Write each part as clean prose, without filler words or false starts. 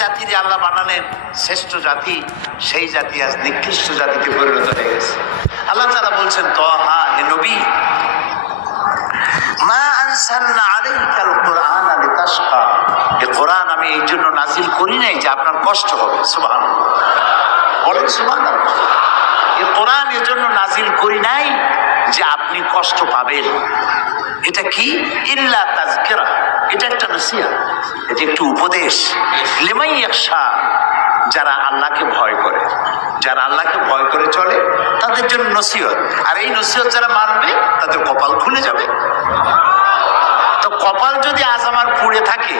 জাতির আল্লাহ বানালেন শ্রেষ্ঠ জাতি, সেই জাতি আজ নিকৃষ্ট জাতিতে পরিণত হয়ে গেছে। আল্লাহ তাআলা বলছেন, তাহা, হে নবী, মা আনসালনা আলাইকাল কুরআনা লিতাশকা, এই কোরআন আমি এই জন্য নাজিল করি নাই যে আপনার কষ্ট হবে। সুবহানাল্লাহ, বলেন সুবহানাল্লাহ। এই কোরআন এর জন্য নাজিল করি নাই যে আপনি কষ্ট পাবেন। এটা কি? ইল্লা তাযকিরা, এটা একটা নসিহত, এটা একটু উপদেশ। লিমান ইয়াখশা, যারা আল্লাহকে ভয় করে, যারা আল্লাহকে ভয় করে চলে তাদের জন্য নসিহত। আর এই নসিহত যারা মানবে তাদের কপাল খুলে যাবে। তো কপাল যদি আজ আমার পুড়ে থাকে,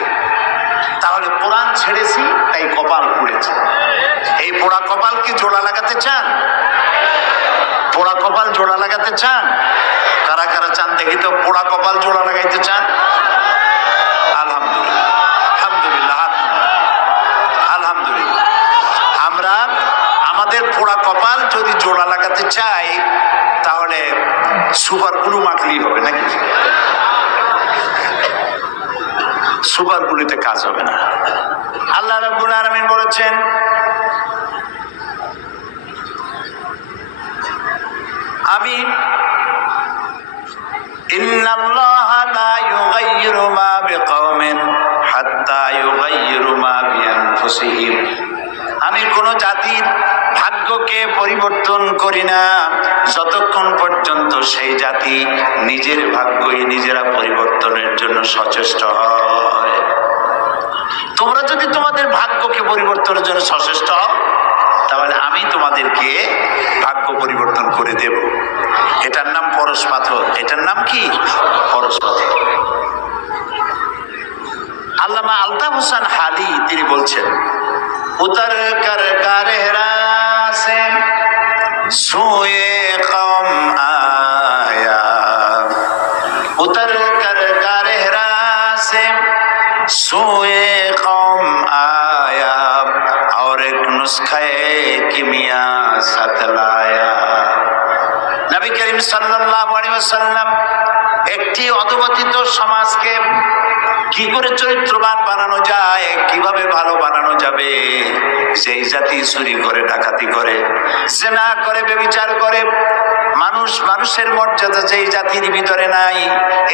তাহলে কোরআন ছেড়েছি তাই কপাল পুড়েছে। এই পোড়া কপালকে জোড়া লাগাতে চান? পোড়া কপাল জোড়া লাগাতে চান? কারা কারা চান দেখি তো, পোড়া কপাল জোড়া লাগাইতে চান? আলহামদুলিল্লাহ, আলহামদুলিল্লাহ, আলহামদুলিল্লাহ। আমরা আমাদের পোড়া কপাল যদি জোড়া লাগাতে চাই তাহলে সুপার গ্লু মাখলেই হবে নাকি? সুপার গ্লুতে কাজ হবে না। আল্লাহ রাব্বুল আলামিন বলেছেন, আমি ইন্নাল্লাহা লা ইউগাইয়িরু মা বিকাওমিন হাত্তা ইউগাইয়িরু মা বিআনফুসিহিম, আমি কোন জাতির ভাগ্যকে পরিবর্তন করি না যতক্ষণ পর্যন্ত সেই জাতি নিজের ভাগ্যই নিজেরা পরিবর্তনের জন্য সচেষ্ট হয়। তোমরা যদি তোমাদের ভাগ্যকে পরিবর্তনের জন্য সচেষ্ট হও, তাহলে আমি তোমাদেরকে ভাগ্য পরিবর্তন করে দেব। এটার নাম পরশ পাথর। এটার নাম কি? পরশ পাথর। আল্লামা আলতাফ হোসেন হাদি তিনি বলছেন, উতর কর গারহরা সে সুয়ে কওম আয়া, উতর কর গারহরা সে সুয়ে কওম আয়া, और एक नुस्खे किमिया सतलाया। নবী করিম সাল্লাল্লাহু আলাইহি ওয়াসাল্লাম একটি অধঃপতিত সমাজকে কি করে চরিত্রবান বানানো যায়, কিভাবে ভালো বানানো যাবে, যেই জাতি চুরি করে, ডাকাতি করে, জিনা করে, ব্যভিচার করে, মানুষের মর্যাদা যেই জাতির ভিতরে নাই,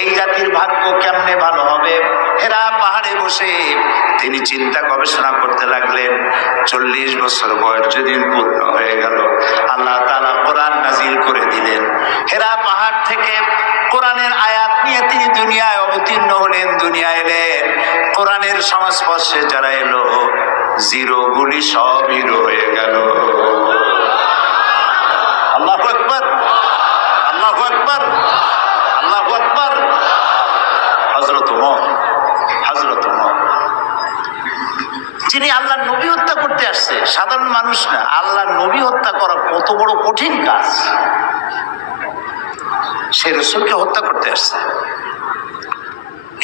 এই জাতির ভাগ্য কেমনে ভালো হবে। হেরা পাহাড়ে বসে তিনি চিন্তা গবেষণা করতে লাগলেন। 40 বছর বয়স যেদিন পূর্ণ হয়ে গেল, আল্লাহ তাআলা কোরআন নাজিল করে দিলেন। হেরা পাহাড় থেকে কোরআনের আয়াত নিয়ে তিনি দুনিয়ায় অবতীর্ণ হলেন, দুনিয়ায় এলেন। কোরআনের সংস্পর্শে যারা এলো, জিরো গুলি সব হিরো হয়ে গেল। আল্লাহু আকবার, আল্লাহু আকবার, আল্লাহু আকবার। হযরত ওমর, হযরত ওমর যিনি আল্লাহর নবী হত্যা করতে আসছে, সাধারণ মানুষ না, আল্লাহর নবী হত্যা করা কত বড় কঠিন কাজ। সে রাসূলকে হত্যা করতে আসছে।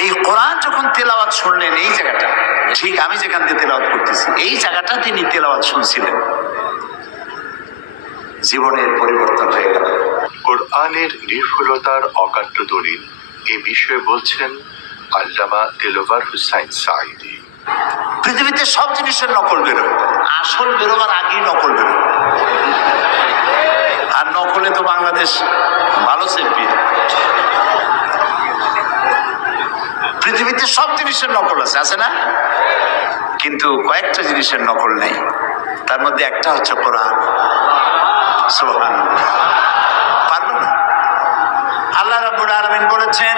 এই কোরআন যখন তেলাওয়াত শুনলেন, এই জায়গাটা ঠিক আমি যেখান থেকে তেলাওয়াত করতেছি, এই জায়গাটা তিনি তেলাওয়াত শুনছিলেন, জীবনের পরিবর্তন হয়ে গেল। কোরআনের নির্ভুলতার অকাট্য দলিল এ বিষয়ে বলছেন আল্লামা দেলোয়ার হুসাইন সাঈদী। পৃথিবীতে সব জিনিসের নকল বেরোয়, আসল বেরোবার আগেই নকল বেরোয়। আর নকলে তো বাংলাদেশ ভালো চ্যাম্পিয়ন। পৃথিবীতে সব জিনিসের নকল আছে, আছে না? কিন্তু কয়েকটা জিনিসের নকল নেই, তার মধ্যে একটা হচ্ছে কোরআন। সুবহানাল্লাহ, পারবেন না? আল্লাহ রাব্বুল আলামিন বলেছেন,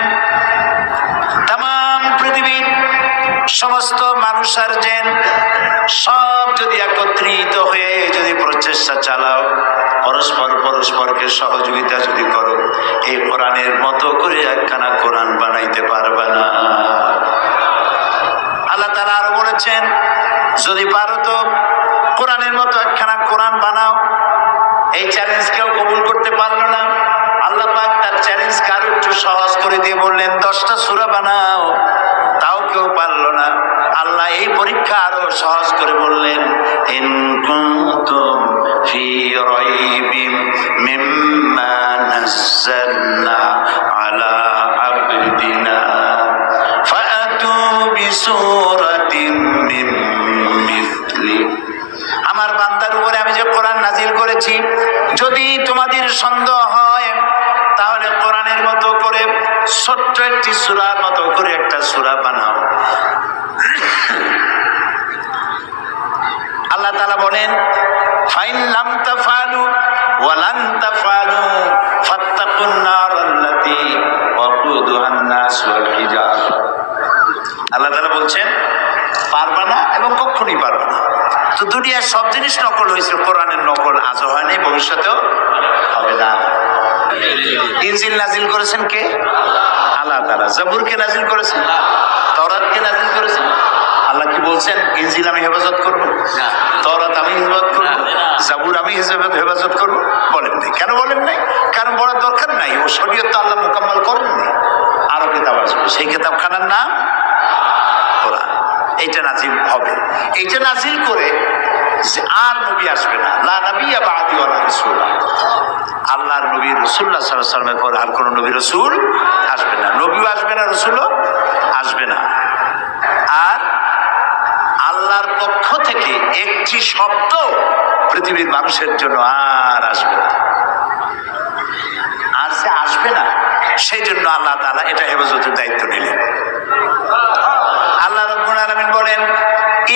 তামাম পৃথিবীর সমস্ত মানুষ আর জিন সব যদি একত্রিত হয়ে যদি প্রচেষ্টা চালাও, পরস্পরকে সহযোগিতা যদি করো, এই কোরআনের মতো করে একখানা কোরআন বানাইতে পারবে না। আল্লাহ তাআলা আরো বলেছেন, যদি পারো তো কোরআনের মতো একখানা কোরআন বানাও। এই চ্যালেঞ্জ কেউ কবুল করতে পারলো না। আল্লাহ পাক তার চ্যালেঞ্জ কারো একটু সহজ করে দিয়ে বললেন, 10টা সূরা বানাও, তাও কেউ পারলো না। আল্লাহ এই পরীক্ষা আরো সহজ করে বললেন, ইন কুনতুম ফি রাইবিন মিম্মা নাযালনা আলা আবদিনা ফাআতু বিসূরাতিন মিন করেছি। যদি তোমাদের সন্দেহ হয় তাহলে কোরআনের মতো করে ছোট্ট একটি সূরার মতো করে একটা সূরা বানাও। আল্লাহ তাআলা বলেন, ফাইন লাম তাফআলু ওয়া লান তাফআলু ফাত্তাকুন নারাল্লাতী ওয়াকুদুহান নাস ওয়াল হিজারা। আল্লাহ তাআলা বলছেন পারবা না এবং কখনোই পারবা না। তো দুনিয়ার সব জিনিস নকল হয়েছে, কোরআনের নকল আজও হয়নি, ভবিষ্যতেও হবে না। ইনজিল নাজিল করেছেন কে? আল্লাহ তাআলা। জাবুরকে নাজিল করেছেন, তাওরাতকে নাজিল করেছেন। আল্লাহ কি বলছেন ইনজিল আমি হেফাজত করবো, তাওরাত আমি হেফাজত করবো, জাবুর আমি হেফাজত করবো? বলেন নাই। কেন বলেন নাই? কারণ বলার দরকার নাই। ও শরীয়ত তো আল্লাহ মোকাম্মল করেননি। আরো কিতাব আসবে, সেই কিতাবখানার নাম কোরআন। এইটা নাজিল হবে। এইটা নাজিল করে যে আর নবী আসবে না, লা নবিয়্যা বা'দি ওয়া লা রাসূল। আল্লাহর নবী রাসূলুল্লাহ সাল্লাল্লাহু আলাইহি ওয়াসাল্লামের পর আর কোন নবী রাসূল আসবে না, নবীও আসবে না, রাসূলও আসবে না। আর আল্লাহর পক্ষ থেকে একটি শব্দ পৃথিবীর মানুষের জন্য আর আসবে না। আর যে আসবে না সেই জন্য আল্লাহ তাআলা এটা হেফাজতের দায়িত্ব নিলেন। আল্লাহ রাব্বুল আলামিন বলেন,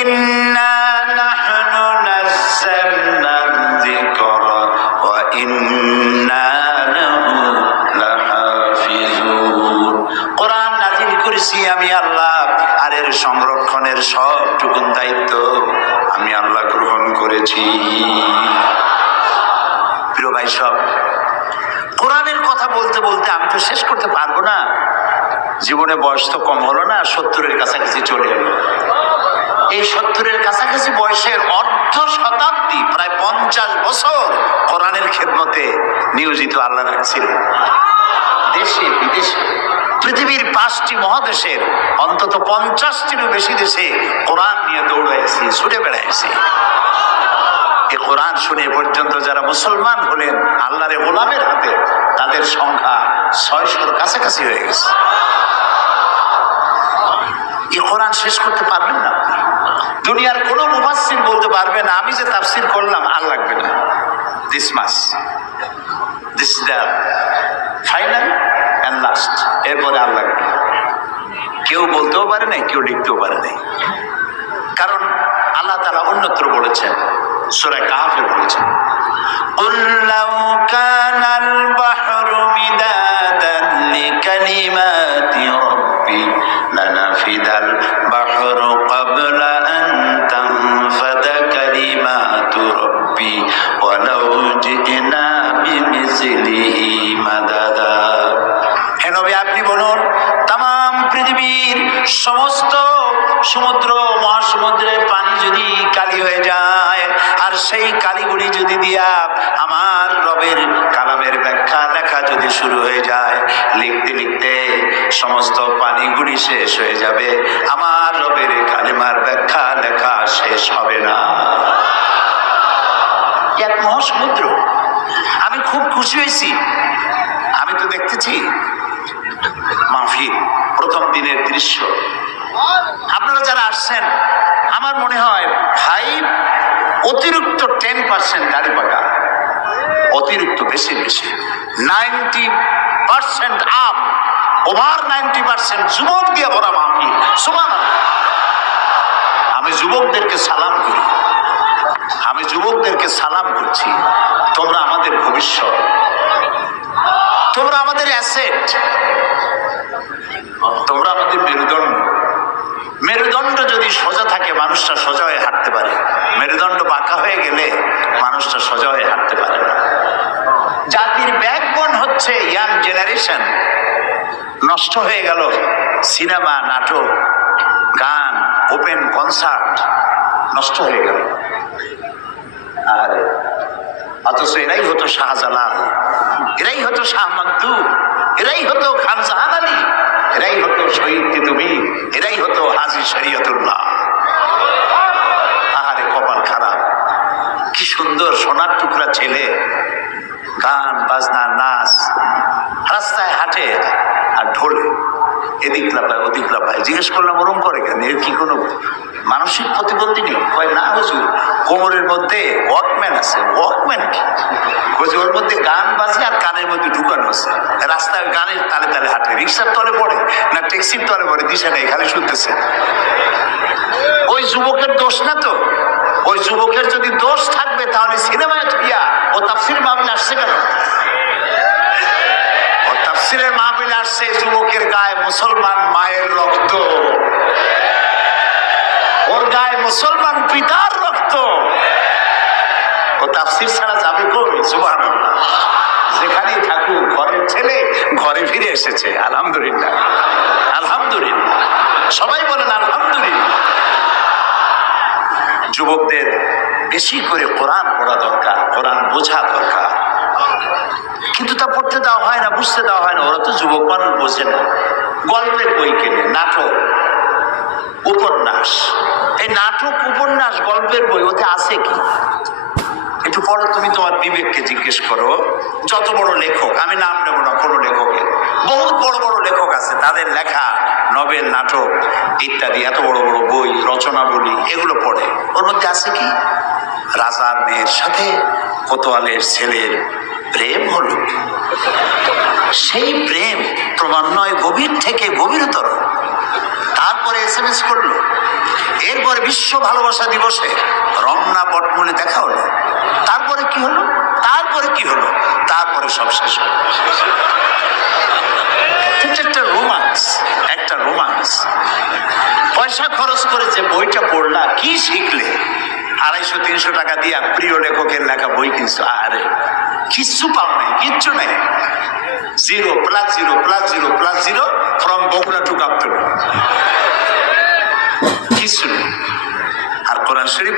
ইন্না নাহনু নাযালনা যিকরা ওয়া ইন্না লাহু লাহাফিজুন। কোরআন নাযিল করেছি আমি আল্লাহ, আর এর সংরক্ষণের সবটুকুন দায়িত্ব আমি আল্লাহ গ্রহণ করেছি। প্রিয় ভাই সব, কোরআনের কথা বলতে বলতে আমি তো শেষ করতে পারবো না। জীবনে বয়স তো কম হলো না, 70-এর কাছাকাছি চলে এলো। এই 70-এর কাছাকাছি বয়সের অর্ধ শতাব্দী, প্রায় 50 বছর কোরআনের খেদমতে নিয়োজিত আল্লাহ রাখছিলেন। দেশে বিদেশে পৃথিবীর 5টি মহাদেশের অন্তত 50টিরও বেশি দেশে কোরআন নিয়ে দৌড়াইছি, ছুটে বেড়াইছি। এই কোরআন শুনে পর্যন্ত যারা মুসলমান হলেন আল্লাহর গোলামের হাতে, তাদের সংখ্যা 600-র কাছাকাছি হয়ে গেছে। এই কোরআন শেষ করতে পারবেন না। দুনিয়ার কোনো মুফাসসির বলতে পারবে না আমি যে তাফসীর করলাম আর লাগবে না, this is the final and last, এরপরে আর লাগবে না। কেউ বলতেও পারে নাই, কেউ লিখতেও পারে নাই। কারণ আল্লাহ তাআলা অন্যত্র বলেছেন, সূরা কাহফে বলেছেন, কুল লাউ কানাল বাহরু মিদাদান লিকালিমাতি রাব্বি লানাফিদাল বাহরু ক্বাবলা আন তানফাদা কালিমাতু রাব্বি ওয়ালাউ জিনা বিমিসলিহি মাদাদা। হে নবী, আপনি বলুন তামাম পৃথিবীর সমস্ত সমুদ্র মহাসমুদ্রের পানি যদি কালি হয়ে যায়, আর সেই কালিগুড়ি যদি দিয়া আমার রবের কালামের ব্যাখ্যা লেখা যদি শুরু হয়ে যায়, লিখতে লিখতে সমস্ত পানিগুড়ি শেষ হয়ে যাবে, আমার রবের কালিমার ব্যাখ্যা লেখা শেষ হবে না। এক মহাসমুদ্র। আমি খুব খুশি হয়েছি। আমি তো দেখতেছি মাহফিল প্রথম দিনের দৃশ্য। আপনারা যারা আসছেন, আমার মনে হয় ভাই অতিরিক্ত 10% দাড়ি পাকা, অতিরিক্ত বেশি 90% আপ, ওভার 90% যুবক দিয়ে ভরা মাহফিল। সুবহানাল্লাহ। আমি যুবকদেরকে সালাম করি, আমি যুবকদেরকে সালাম করছি। তোমরা আমাদের ভবিষ্যৎ, তোমরা আমাদের অ্যাসেট, তোমরা আমাদের মেরুদণ্ড। মেরুদণ্ড যদি সোজা থাকে মানুষটা সোজা হয়ে হাঁটতে পারে, মেরুদণ্ড বাঁকা হয়ে গেলে মানুষটা সোজা হয়ে হাঁটতে পারে না। জাতির ব্যাকবোন হচ্ছে ইয়াং জেনারেশন। নষ্ট হয়ে গেল সিনেমা, নাটক, গান, ওপেন কনসার্ট, নষ্ট হয়ে গেল। আর অথচ এরাই হতো শাহজালাল, এরাই হতো শাহ মাকদুম, এরাই হতো খান জাহান আলী, এরাই হতো শহীদ তিতুমির, এরাই হতো হাজী শরীয়তুল্লাহ। আহারে কপাল খারাপ। কি সুন্দর সোনার টুকরা ছেলে, গান বাজনা নাচ, রাস্তায় হাঁটে আর ঢোলে, এদিক লাফায় ওদিক লাফায়। জিজ্ঞেস করলাম ওরম করে কেন, এর কি কোনো মানসিক প্রতিবন্ধী নেই? কয় না হুজুর, কোমরের মধ্যে ওয়াকম্যান আছে। ওয়াকম্যান কি? বলছে ওর মধ্যে গান বাজে আর কানের মধ্যে ঢুকানো আছে, রাস্তায় গানের তালে তালে হাঁটে, রিক্সার তলে পড়ে না ট্যাক্সির তলে পড়ে, দিশা নেই, খালি শুনতেছে। ওই যুবকের দোষ না তো। ওই যুবকের যদি দোষ থাকবে তাহলে সিনেমায় গিয়া ও তাফসীরের মাহফিলে আসছে কেন? ও তাফসীরের মাহফিলে আসছে যুবকের গায়ে মুসলমান মায়ের রক্ত, ওর গায়ে মুসলমান পিতার রক্ত। ও তাফসীর ছাড়া যাবে কই? সুবহানাল্লাহ। যেখানেই থাকুক ঘরের ছেলে ঘরে ফিরে এসেছে, আলহামদুলিল্লাহ, আলহামদুলিল্লাহ। সবাই বলেন আলহামদুলিল্লাহ। যুবকদের বেশি করে কোরআন পড়া দরকার, কোরআন বোঝা দরকার, কিন্তু তা পড়তে দেওয়া হয় না, বুঝতে দেওয়া হয় না। ওরা তো যুবক মানুষ, বোঝে না। গল্পের বই কেনে, নাটক, উপন্যাস। এই নাটক, উপন্যাস, গল্পের বই, ওতে আছে কি? একটু পরে তুমি তোমার বিবেককে জিজ্ঞেস করো। যত বড় লেখক, আমি নাম নেব না কোনো লেখকের, বহুত বড় বড় লেখক আছে, তাদের লেখা নভেল, নাটক ইত্যাদি, এত বড় বড় বই, রচনাবলী, এগুলো পড়ে। ওর মধ্যে আছে কি? রাজার মেয়ের সাথে কোতোয়ালের ছেলের প্রেম হলো, সেই প্রেম ক্রমান্বয়ে গভীর থেকে গভীরতর। তারপরে SMS করলো, এরপরে বিশ্ব ভালোবাসা দিবসে রমনা বটমূলে দেখা হলো। তারপরে কি হলো? তারপরে কি হলো? তারপরে সব শেষ হলো। একটা রোমান্স, একটা রোমান্স। পয়সা খরচ করে যে বইটা পড়লা, কি শিখলে? 250-300 টাকা দিয়া প্রিয় লেখকের লেখা বই কিনছো, আরে কিচ্ছু পাও নাই, কিচ্ছু নাই। 0 + 0 + 0 + 0 ফ্রম বগুড়া টু গাবতলী, কিছু নেই। আর কোরআন শরীফ